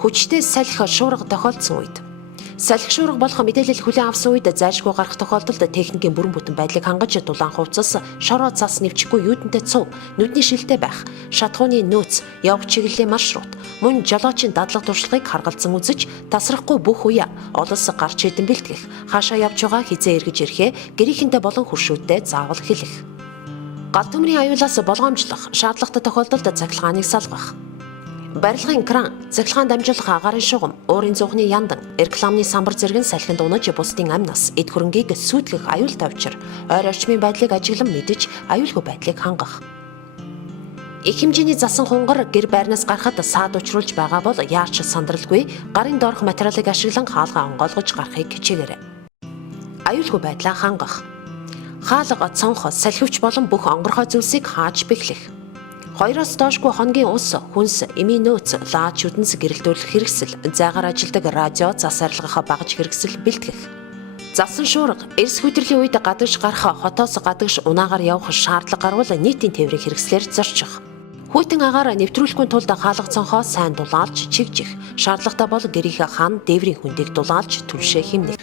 Хүчтэй салхи шуурга тохиолдсон үед. Салхи шуурга болох мэдээлэл хүлээн авсан үед зайлшгүй гарах тохиолдолд техникийн бүрэн бүтэн байдлыг хангаж дулаан хувцас, шороо цас нэвчихгүй юудэнтэй цув, нүдний шилтэй байх, шатхууны нөөц, явх чиглэлийн маршрут, мөн жолоочийн дадлаг туршлагыг харгалзан үзэж, тасрахгүй бүх үе олос гарч хэдэн бэлтгэх, хаашаа явж байгаа хизээ эргэж ирэхээ гэрийнхэндээ болон хуршүүдтэй заавал хэлэх. Гал төмрийн аюулаас болгоомжлох, шаардлагатай тохиолдолд цахилгааныг салгах. Барилгын кран, цахилгаан дамжуулах агаарын шугам, уурын зуухны яндан, рекламны самбар зэрэг салхинд унаж бусдын амь нас, эд хөрөнгийг сүйтгэх аюултай учир, ойр орчмын байдлыг ажиглан мэдэж, аюулгүй байдлыг хангах. Их хэмжээний засан хунгар гэр байрнаас гарахад саад учруулж байгаа бол яарч сандралгүй гарын доорх материалыг ашиглан хаалгаа онгойлгож гарахыг хичээгээрэй. Аюулгүй байдлаа хангах. Хаалга, цонх, салхивч болон бүх онгорхой зүйлсийг хааж бэхлэх. 2-оос доошгүй хоногийн ус, хүнс, эмийн нөөц, лаач үдэнс гэрэлтүүлэх хэрэгсэл, зайгаар ажилдаг радио, зас арилгахаа багаж хэрэгсэл бэлтгэх. Засан шуурга, эрс хүтрэлийн үед гадагш гарах, хотоос гадагш унаагаар явах шаардлага гарвал нийтийн тээврийн хэрэгслээр зорчих. Хүйтэн агаар нэвтрүүлэхгүй тулд хаалга цонхоо сайн дулаалж чигжих. Шаардлагатай бол гэрийнхээ хаан дээврийн хүндийг дулаалж түлшээ хэмнэх.